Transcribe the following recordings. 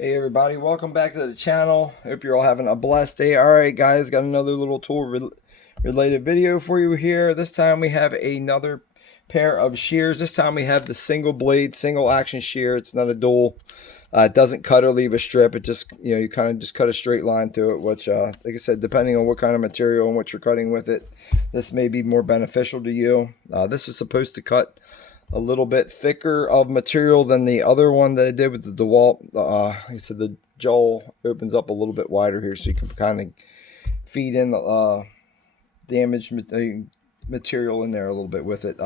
Hey everybody, welcome back to the channel. Hope you're all having a blessed day. Alright guys, got another little tool related video for you here. This time we have another pair of shears. This time we have the single blade, single action shear. It's not a dual. It doesn't cut or leave a strip. It just, you kind of just cut a straight line through it, which, like I said, depending on what kind of material and what you're cutting with it, this may be more beneficial to you. This is supposed to cut a little bit thicker of material than the other one that I did with the dewalt. Like I said, the jaw opens up a little bit wider here, so you can kind of feed in the damaged material in there a little bit with it.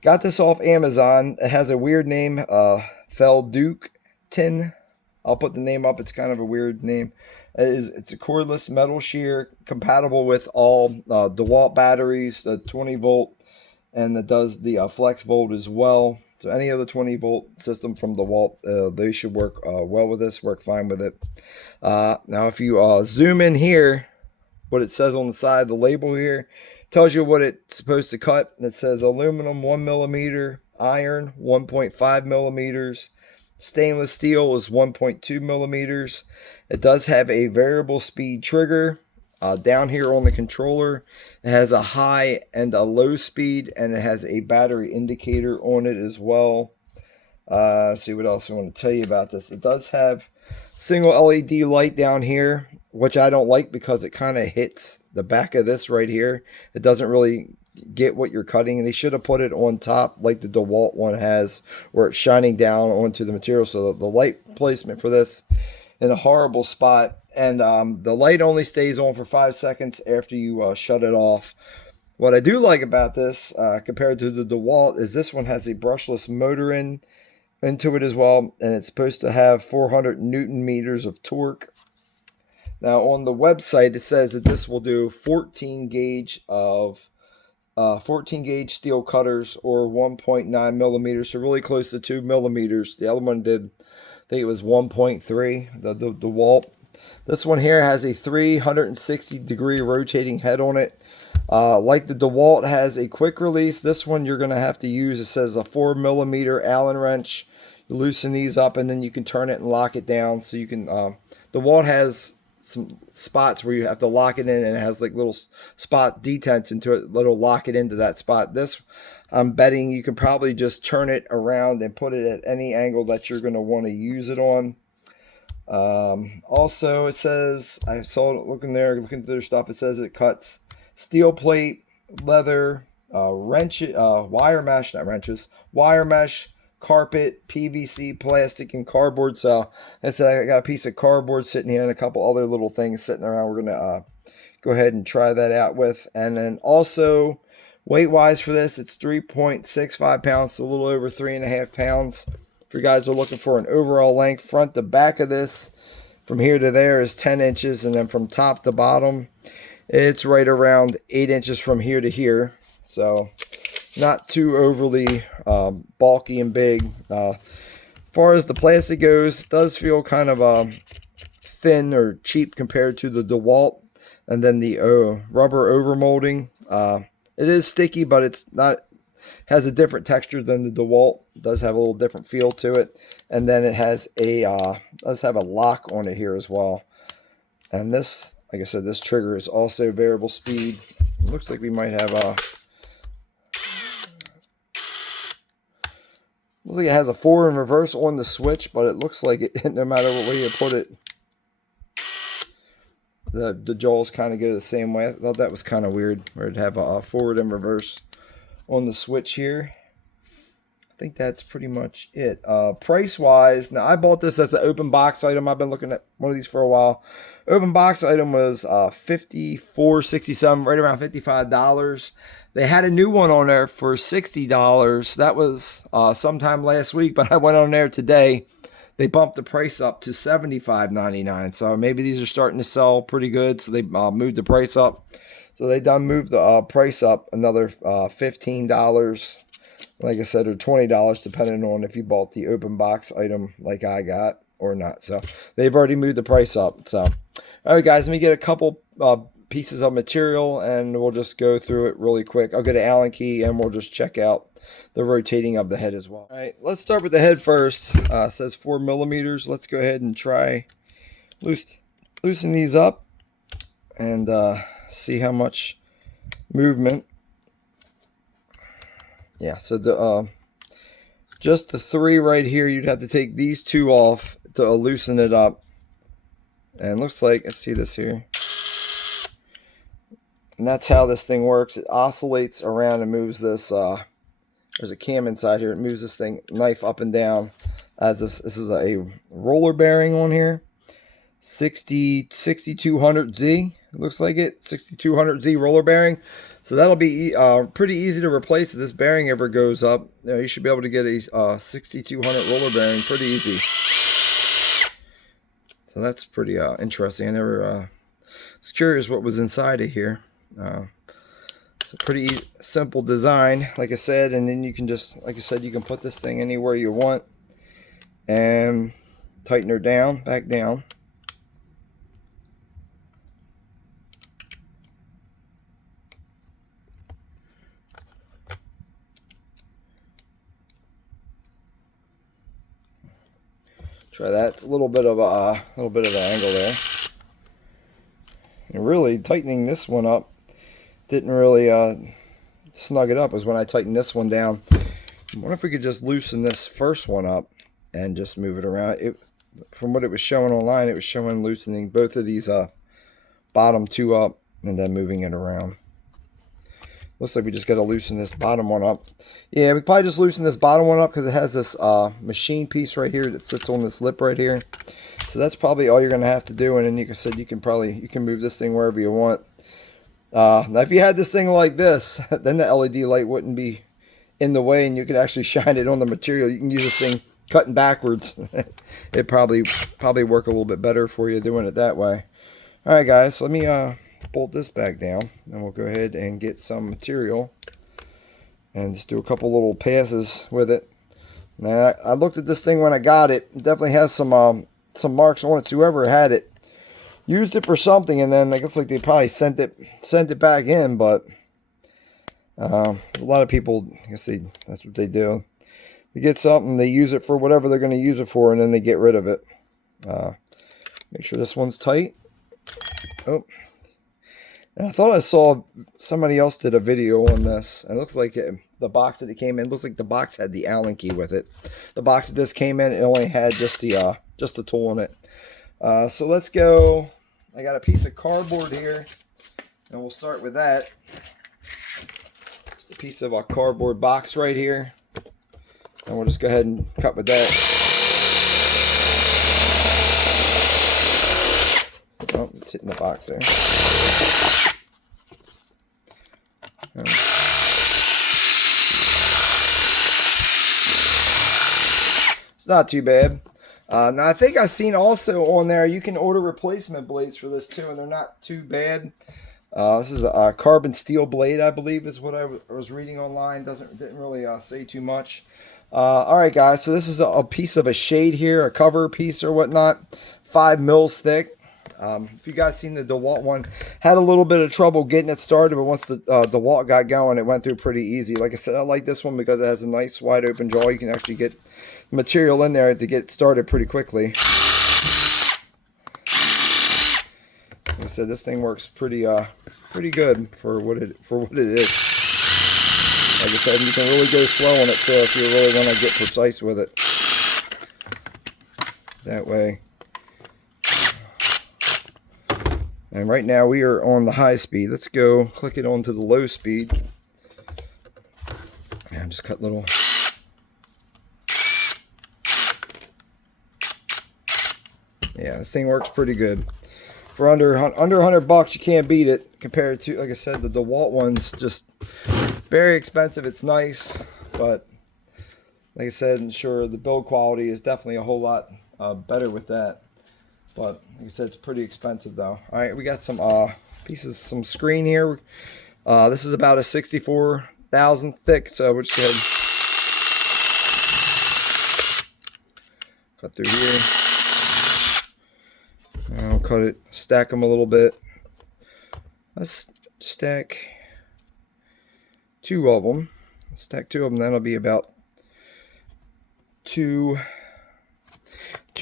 Got this off Amazon. It has a weird name, Duke Tin. I'll put the name up. It's kind of a weird name. It's a cordless metal shear, compatible with all DeWalt batteries, the 20 volt, and it does the flex volt as well. So any other 20 volt system from DeWalt, they should work well with this, work fine with it. Now if you zoom in here, what it says on the side, the label here tells you what it's supposed to cut. It says aluminum 1 millimeter, iron 1.5 millimeters, stainless steel is 1.2 millimeters. It does have a variable speed trigger. Down here on the controller, it has a high and a low speed, and it has a battery indicator on it as well. See what else I want to tell you about this. It does have single LED light down here, which I don't like because it kind of hits the back of this right here. It doesn't really get what you're cutting, and they should have put it on top like the DeWalt one has, where it's shining down onto the material. So the light placement for this in a horrible spot. And the light only stays on for 5 seconds after you shut it off. What I do like about this, compared to the DeWalt, is this one has a brushless motor into it as well, and it's supposed to have 400 Newton meters of torque. Now on the website, it says that this will do 14 gauge steel cutters, or 1.9 millimeters, so really close to 2 millimeters. The other one did, I think it was 1.3, the DeWalt. This one here has a 360 degree rotating head on it. Like the DeWalt has a quick release, this one you're going to have to use, it says a 4 millimeter Allen wrench. You loosen these up and then you can turn it and lock it down. So you can, DeWalt has some spots where you have to lock it in, and it has like little spot detents into it that'll lock it into that spot. This, I'm betting you can probably just turn it around and put it at any angle that you're going to want to use it on. Also, it says, I saw it looking through their stuff, it says it cuts steel plate, leather, wire mesh, not wrenches, wire mesh, carpet, PVC, plastic, and cardboard. So I said I got a piece of cardboard sitting here and a couple other little things sitting around. We're gonna go ahead and try that out with. And then also, weight wise for this, it's 3.65 pounds, a little over 3.5 pounds. If you guys are looking for an overall length, front to back of this, from here to there is 10 inches, and then from top to bottom, it's right around 8 inches from here to here. So not too overly bulky and big. As far as the plastic goes, it does feel kind of thin or cheap compared to the DeWalt. And then the rubber overmolding. It is sticky, but it's not, has a different texture than the DeWalt. It does have a little different feel to it. And then it has does have a lock on it here as well. And this, like I said, this trigger is also variable speed. It looks like we might have looks like it has a forward and reverse on the switch, but it looks like it, no matter what way you put it, the jaws kind of go the same way. I thought that was kind of weird, where it'd have a forward and reverse on the switch here. I think that's pretty much it. Price wise, now I bought this as an open box item. I've been looking at one of these for a while. Open box item was $54.67, right around $55. They had a new one on there for $60. That was sometime last week, but I went on there today. They bumped the price up to $75.99. So maybe these are starting to sell pretty good. So they moved the price up. So they done moved the price up another $15. Like I said, or $20, depending on if you bought the open box item like I got or not. So they've already moved the price up. So, all right, guys, let me get a couple pieces of material and we'll just go through it really quick. I'll go to Allen Key and we'll just check out the rotating of the head as well. All right, let's start with the head first. It says 4 millimeters. Let's go ahead and try loosen these up and see how much movement. Yeah, so the just the 3 right here, you'd have to take these 2 off to loosen it up. And it looks like, let's see this here. And that's how this thing works. It oscillates around and moves this. There's a cam inside here. It moves this thing, knife up and down. As this is a roller bearing on here. 6200Z, looks like it. 6200Z roller bearing. So that'll be pretty easy to replace if this bearing ever goes up. You should be able to get a 6200 roller bearing pretty easy. So that's pretty interesting. I never was curious what was inside of here. It's a pretty simple design, like I said, and then you can just, like I said, you can put this thing anywhere you want and tighten her down, back down. Try that. It's a little bit of an angle there. And really tightening this one up didn't really snug it up. As when I tightened this one down. I wonder if we could just loosen this first one up and just move it around. From what it was showing online, it was showing loosening both of these bottom 2 up and then moving it around. Looks like we just got to loosen this bottom one up. Yeah, we probably just loosen this bottom one up because it has this machine piece right here that sits on this lip right here. So that's probably all you're going to have to do. And then, like I said, you can move this thing wherever you want. Now, if you had this thing like this, then the LED light wouldn't be in the way, and you could actually shine it on the material. You can use this thing cutting backwards. It'd probably work a little bit better for you doing it that way. All right, guys, so let me bolt this back down, and we'll go ahead and get some material and just do a couple little passes with it. Now, I looked at this thing when I got it. It definitely has some marks on it. Whoever had it used it for something, and then it looks like they probably sent it back in. But a lot of people, I guess that's what they do. They get something, they use it for whatever they're going to use it for, and then they get rid of it. Make sure this one's tight. Oh. And I thought I saw somebody else did a video on this. It looks like the box that it came in, looks like the box had the Allen key with it. The box that this came in, it only had just the tool in it. So let's go. I got a piece of cardboard here, and we'll start with that. Just a piece of a cardboard box right here, and we'll just go ahead and cut with that. Oh, it's hitting the box there. It's not too bad. Now, I think I've seen also on there you can order replacement blades for this too, and they're not too bad. This is a carbon steel blade, I believe, is what I was reading online. Didn't really say too much. All right, guys. So this is a piece of a shade here, a cover piece or whatnot, 5 mils thick. If you guys seen the DeWalt one, had a little bit of trouble getting it started, but once the DeWalt got going, it went through pretty easy. Like I said, I like this one because it has a nice wide open jaw. You can actually get material in there to get started pretty quickly. Like I said, this thing works pretty good for what it is. Like I said, you can really go slow on it too if you really want to get precise with it. That way. And right now we are on the high speed. Let's go click it onto the low speed. And just cut little. Yeah, this thing works pretty good. For under $100, you can't beat it. Compared to, like I said, the DeWalt one's just very expensive. It's nice, but like I said, and sure, the build quality is definitely a whole lot better with that. But like I said, it's pretty expensive though. All right, we got some pieces, some screen here. This is about a 64,000 thick, so we're just going to cut through here. I'll cut it, stack them a little bit. Let's stack 2 of them. stack 2 of them. That'll be about 2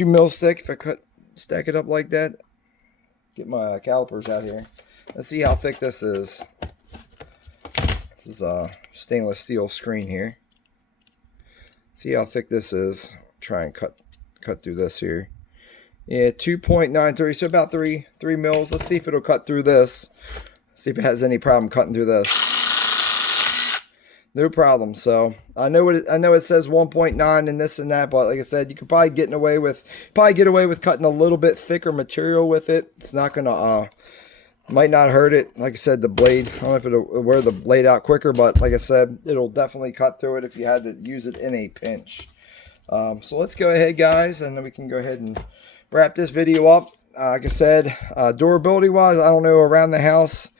mil thick if I stack it up like that. Get my calipers out here. Let's see how thick this is. This is a stainless steel screen here. See how thick this is. Try and cut through this here. Yeah, 2.93, so about 3 mils. Let's see if it'll cut through this. See if it has any problem cutting through this. No problem. So I know it says 1.9 and this and that, but like I said, you could probably get away with cutting a little bit thicker material with it. It's not gonna might not hurt it. Like I said, the blade, I don't know if it'll wear the blade out quicker, but like I said, it'll definitely cut through it if you had to use it in a pinch. So let's go ahead, guys, and then we can go ahead and wrap this video up. Like I said, durability wise, I don't know, around the house,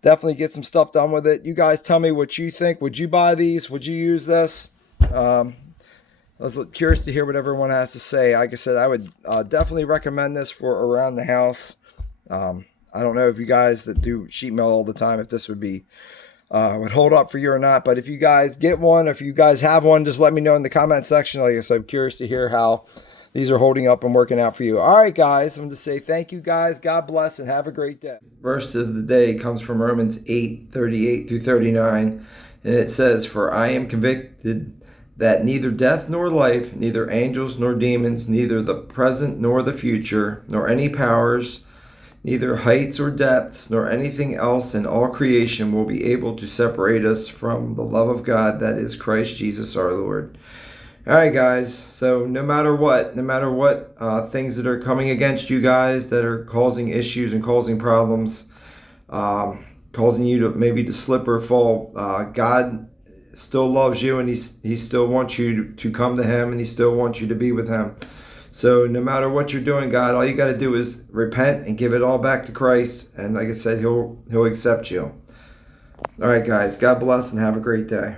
definitely get some stuff done with it. You guys tell me what you think. Would you buy these? Would you use this? I was curious to hear what everyone has to say. Like I said, I would definitely recommend this for around the house. I don't know if you guys that do sheet metal all the time, if this would be would hold up for you or not. But if you guys get one, if you guys have one, just let me know in the comment section. Like I said, I'm curious to hear how these are holding up and working out for you. All right, guys, I'm going to say thank you, guys. God bless and have a great day. Verse of the day comes from Romans 8:38 through 39. And it says, "For I am convicted that neither death nor life, neither angels nor demons, neither the present nor the future, nor any powers, neither heights or depths, nor anything else in all creation will be able to separate us from the love of God that is Christ Jesus our Lord." All right, guys. So no matter what things that are coming against you guys that are causing issues and causing problems, causing you to maybe to slip or fall, God still loves you, and he still wants you to come to him, and he still wants you to be with him. So no matter what you're doing, God, all you got to do is repent and give it all back to Christ. And like I said, he'll accept you. All right, guys. God bless and have a great day.